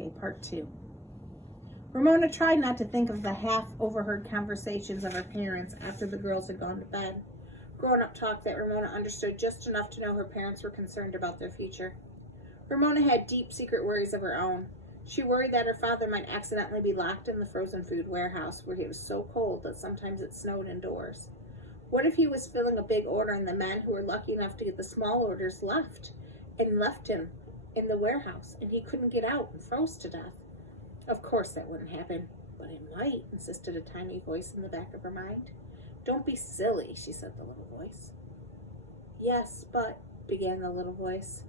Okay, part 2. Ramona tried not to think of the half-overheard conversations of her parents after the girls had gone to bed. Grown-up talk that Ramona understood just enough to know her parents were concerned about their future. Ramona had deep, secret worries of her own. She worried that her father might accidentally be locked in the frozen food warehouse where he was so cold that sometimes it snowed indoors. What if he was filling a big order and the men who were lucky enough to get the small orders left him in the warehouse and he couldn't get out and froze to death? Of course that wouldn't happen, but it might, insisted a tiny voice in the back of her mind. Don't be silly, she said, the little voice. Yes, but, began the little voice.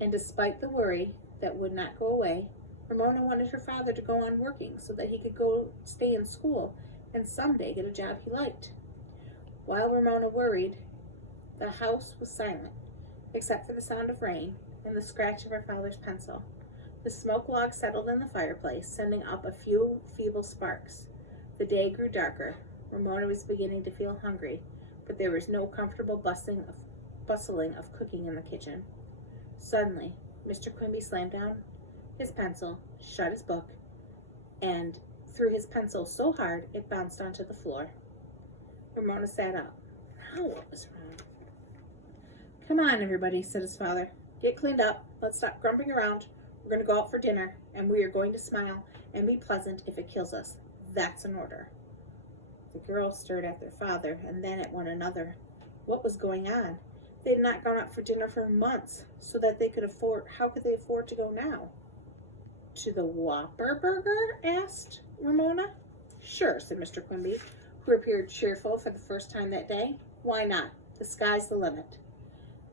And despite the worry that would not go away, Ramona wanted her father to go on working so that he could go stay in school and someday get a job he liked. While Ramona worried, the house was silent, except for the sound of rain and the scratch of her father's pencil. The smoke log settled in the fireplace, sending up a few feeble sparks. The day grew darker. Ramona was beginning to feel hungry, but there was no comfortable bustling of cooking in the kitchen. Suddenly, Mr. Quimby slammed down his pencil, shut his book, and threw his pencil so hard it bounced onto the floor. Ramona sat up. Now what was wrong? Come on, everybody, said his father. Get cleaned up. Let's stop grumping around. We're going to go out for dinner, and we are going to smile and be pleasant if it kills us. That's an order. The girls stared at their father and then at one another. What was going on? They had not gone out for dinner for months, so that they could afford. How could they afford to go now? To the Whopper Burger? Asked Ramona. Sure, said Mr. Quimby, who appeared cheerful for the first time that day. Why not? The sky's the limit.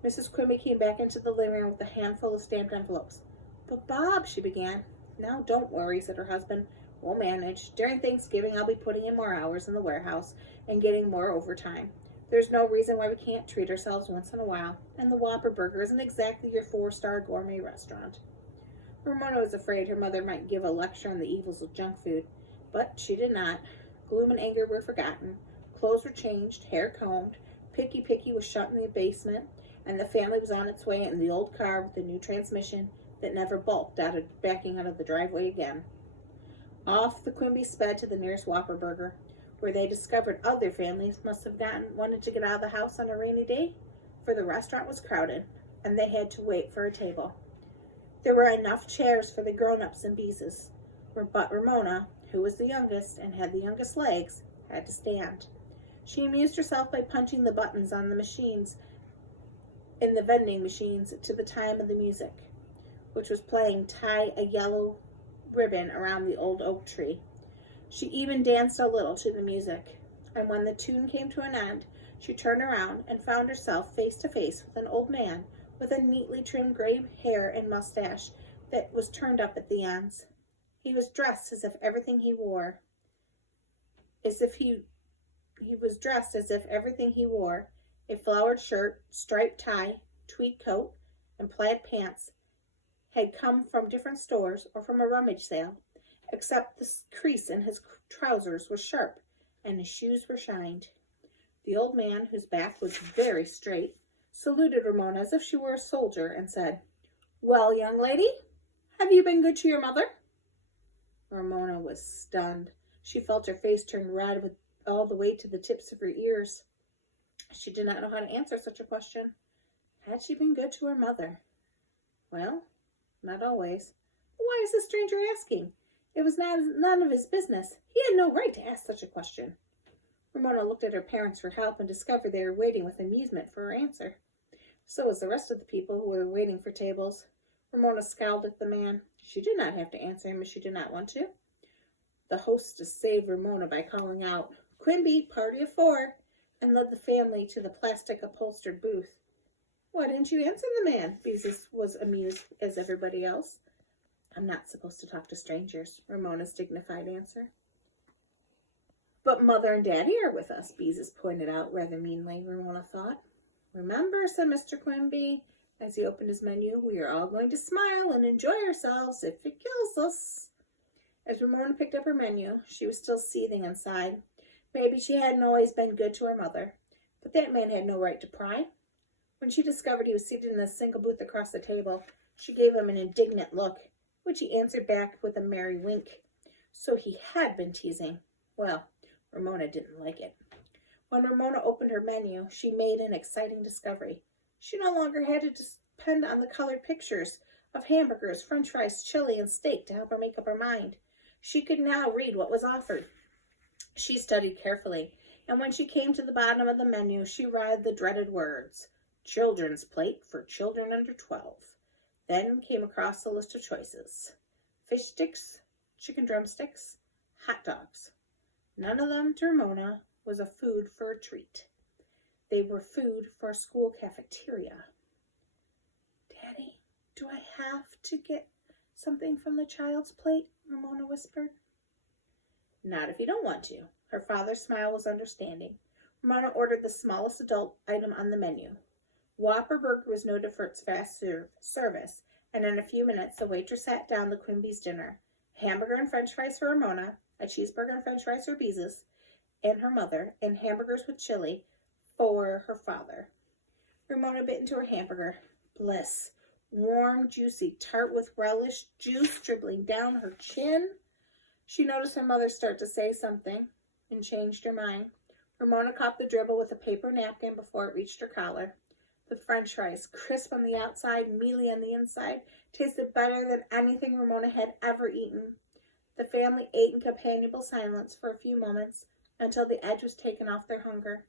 Mrs. Quimby came back into the living room with a handful of stamped envelopes. But Bob, she began. Now don't worry, said her husband. We'll manage. During Thanksgiving, I'll be putting in more hours in the warehouse and getting more overtime. There's no reason why we can't treat ourselves once in a while, and the Whopper Burger isn't exactly your 4-star gourmet restaurant. Ramona was afraid her mother might give a lecture on the evils of junk food, but she did not. Gloom and anger were forgotten. Clothes were changed, hair combed, Picky was shut in the basement, and the family was on its way in the old car with the new transmission that never balked backing out of the driveway again. Off the Quimby sped to the nearest Whopper Burger, where they discovered other families must have wanted to get out of the house on a rainy day, for the restaurant was crowded, and they had to wait for a table. There were enough chairs for the grown-ups and Beezus, but Ramona, who was the youngest and had the youngest legs, had to stand. She amused herself by punching the buttons on the machines in the vending machines to the time of the music, which was playing Tie a Yellow Ribbon Around the Old Oak Tree. She even danced a little to the music, and when the tune came to an end, she turned around and found herself face to face with an old man with a neatly trimmed gray hair and mustache that was turned up at the ends. He was dressed as if everything he wore, a flowered shirt, striped tie, tweed coat, and plaid pants, had come from different stores or from a rummage sale, except the crease in his trousers was sharp and his shoes were shined. The old man, whose back was very straight, saluted Ramona as if she were a soldier and said, Well, young lady, have you been good to your mother? Ramona was stunned. She felt her face turn red with all the way to the tips of her ears. She did not know how to answer such a question. Had she been good to her mother? Well, not always. But why is the stranger asking? It was none of his business. He had no right to ask such a question. Ramona looked at her parents for help and discovered they were waiting with amusement for her answer. So was the rest of the people who were waiting for tables. Ramona scowled at the man. She did not have to answer him if she did not want to. The hostess saved Ramona by calling out, Quimby, party of 4, and led the family to the plastic upholstered booth. Why didn't you answer the man? Beezus was amused as everybody else. I'm not supposed to talk to strangers, Ramona's dignified answer. But Mother and Daddy are with us, Beezus pointed out rather meanly, Ramona thought. Remember, said Mr. Quimby, as he opened his menu, we are all going to smile and enjoy ourselves if it kills us. As Ramona picked up her menu, she was still seething inside. Maybe she hadn't always been good to her mother, but that man had no right to pry. When she discovered he was seated in a single booth across the table, she gave him an indignant look. which he answered back with a merry wink. So he had been teasing. Well, Ramona didn't like it. When Ramona opened her menu, she made an exciting discovery. She no longer had to depend on the colored pictures of hamburgers, french fries, chili, and steak to help her make up her mind. She could now read what was offered. She studied carefully, and when she came to the bottom of the menu, she read the dreaded words, "Children's plate for children under 12. Then came across the list of choices. Fish sticks, chicken drumsticks, hot dogs. None of them, to Ramona, was a food for a treat. They were food for a school cafeteria. "Daddy, do I have to get something from the child's plate?" Ramona whispered. "Not if you don't want to." Her father's smile was understanding. Ramona ordered the smallest adult item on the menu. Whopper Burger was noted for its fast service, and in a few minutes the waitress sat down the Quimby's dinner. Hamburger and french fries for Ramona, a cheeseburger and french fries for Beezus and her mother, and hamburgers with chili for her father. Ramona bit into her hamburger. Bliss. Warm, juicy, tart with relish, juice dribbling down her chin. She noticed her mother start to say something and changed her mind. Ramona caught the dribble with a paper napkin before it reached her collar. The french fries, crisp on the outside, mealy on the inside, tasted better than anything Ramona had ever eaten. The family ate in companionable silence for a few moments until the edge was taken off their hunger.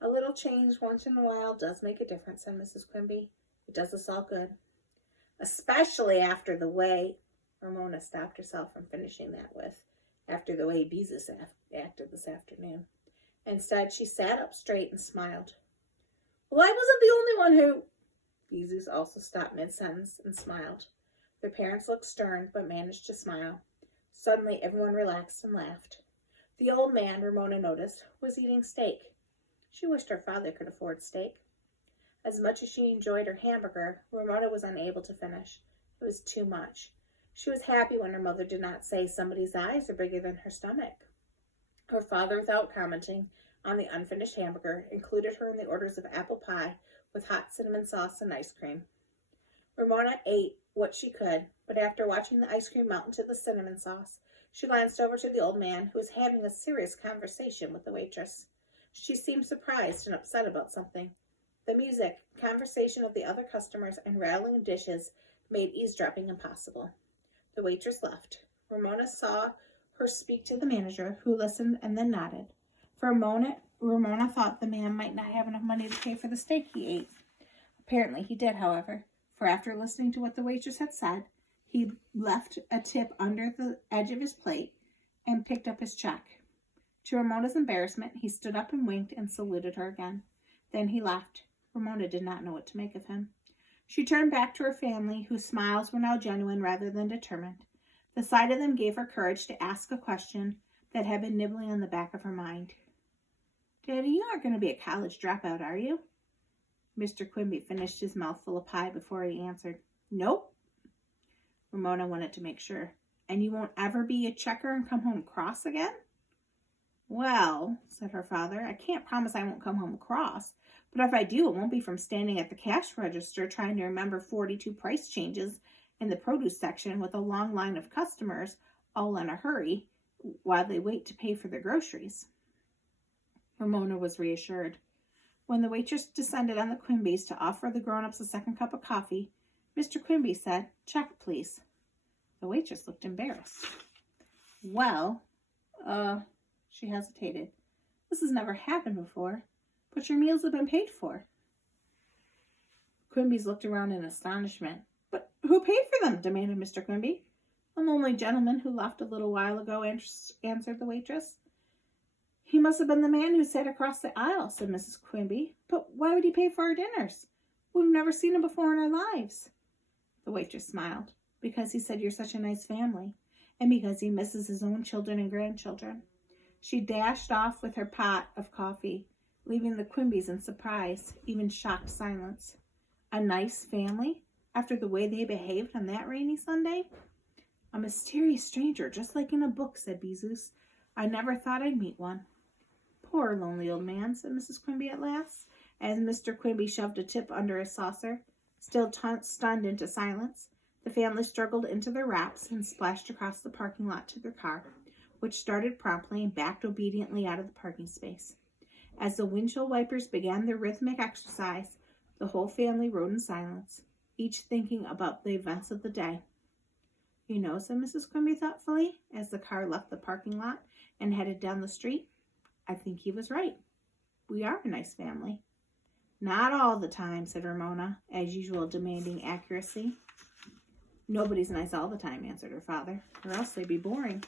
"A little change once in a while does make a difference," said Mrs. Quimby. "It does us all good. Especially after the way," Ramona stopped herself from finishing that with, "after the way Beezus acted this afternoon." Instead, she sat up straight and smiled. "Well, I wasn't the only one who..." Beezus also stopped mid-sentence and smiled. Their parents looked stern, but managed to smile. Suddenly, everyone relaxed and laughed. The old man, Ramona noticed, was eating steak. She wished her father could afford steak. As much as she enjoyed her hamburger, Ramona was unable to finish. It was too much. She was happy when her mother did not say somebody's eyes are bigger than her stomach. Her father, without commenting on the unfinished hamburger, included her in the orders of apple pie with hot cinnamon sauce and ice cream. Ramona ate what she could, but after watching the ice cream melt into the cinnamon sauce, she glanced over to the old man, who was having a serious conversation with the waitress. She seemed surprised and upset about something. The music, conversation of the other customers, and rattling of dishes made eavesdropping impossible. The waitress left. Ramona saw her speak to the manager, who listened and then nodded. For a moment, Ramona thought the man might not have enough money to pay for the steak he ate. Apparently he did, however, for after listening to what the waitress had said, he left a tip under the edge of his plate and picked up his check. To Ramona's embarrassment, he stood up and winked and saluted her again. Then he left. Ramona did not know what to make of him. She turned back to her family, whose smiles were now genuine rather than determined. The sight of them gave her courage to ask a question that had been nibbling on the back of her mind. "Daddy, you aren't going to be a college dropout, are you?" Mr. Quimby finished his mouthful of pie before he answered. "Nope." Ramona wanted to make sure. "And you won't ever be a checker and come home cross again?" "Well," said her father, "I can't promise I won't come home cross, but if I do, it won't be from standing at the cash register trying to remember 42 price changes in the produce section with a long line of customers all in a hurry while they wait to pay for their groceries." Ramona was reassured. When the waitress descended on the Quimbys to offer the grown-ups a second cup of coffee, Mr. Quimby said, "Check, please." The waitress looked embarrassed. "Well, she hesitated. "This has never happened before, but your meals have been paid for." Quimbys looked around in astonishment. "But who paid for them?" demanded Mr. Quimby. "A lonely gentleman who left a little while ago," answered the waitress. "He must have been the man who sat across the aisle," said Mrs. Quimby. "But why would he pay for our dinners? We've never seen him before in our lives." The waitress smiled. "Because he said you're such a nice family, and because he misses his own children and grandchildren." She dashed off with her pot of coffee, leaving the Quimbys in surprise, even shocked silence. A nice family, after the way they behaved on that rainy Sunday? "A mysterious stranger, just like in a book," said Beezus. "I never thought I'd meet one." "Poor lonely old man," said Mrs. Quimby at last, as Mr. Quimby shoved a tip under his saucer. Still stunned into silence, The family struggled into their wraps and splashed across the parking lot to their car, which started promptly and backed obediently out of the parking space. As the windshield wipers began their rhythmic exercise, the whole family rode in silence, each thinking about the events of the day. "You know," said Mrs. Quimby thoughtfully, as the car left the parking lot and headed down the street, "I think he was right. We are a nice family." "Not all the time," said Ramona, as usual demanding accuracy. "Nobody's nice all the time," answered her father, "or else they'd be boring."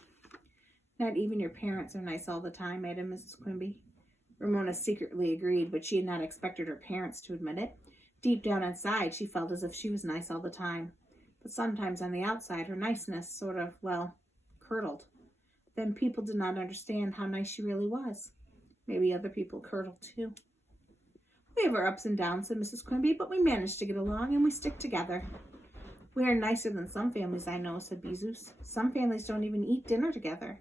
"Not even your parents are nice all the time," added Mrs. Quimby. Ramona secretly agreed, but she had not expected her parents to admit it. Deep down inside, she felt as if she was nice all the time. But sometimes on the outside, her niceness sort of, curdled. Then people did not understand how nice she really was. Maybe other people curdled too. "We have our ups and downs," said Mrs. Quimby, "but we manage to get along and we stick together." "We are nicer than some families I know," said Bezus. "Some families don't even eat dinner together."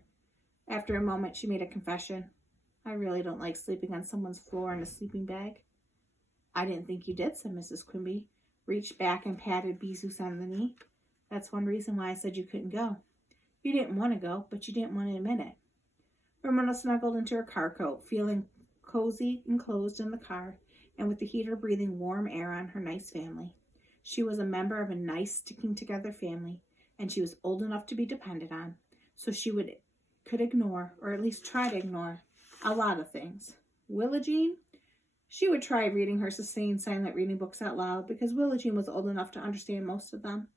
After a moment, she made a confession. "I really don't like sleeping on someone's floor in a sleeping bag." "I didn't think you did," said Mrs. Quimby, reached back and patted Bezus on the knee. "That's one reason why I said you couldn't go. You didn't want to go, but you didn't want to admit it." Ramona snuggled into her car coat, feeling cozy enclosed in the car, and with the heater breathing warm air on her nice family. She was a member of a nice, sticking-together family, and she was old enough to be depended on, so she could ignore, or at least try to ignore, a lot of things. Willa Jean? She would try reading her sustained silent reading books out loud, because Willa Jean was old enough to understand most of them.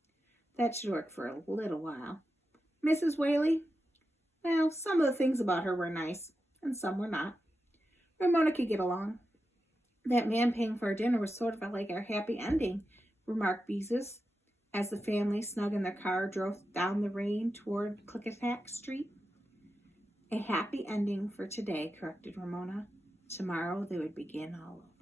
That should work for a little while. Mrs. Whaley? Well, some of the things about her were nice, and some were not. Ramona could get along. "That man paying for our dinner was sort of like our happy ending," remarked Bezus, as the family, snug in their car, drove down the lane toward Clickatack Street. "A happy ending for today," corrected Ramona. "Tomorrow they would begin all over."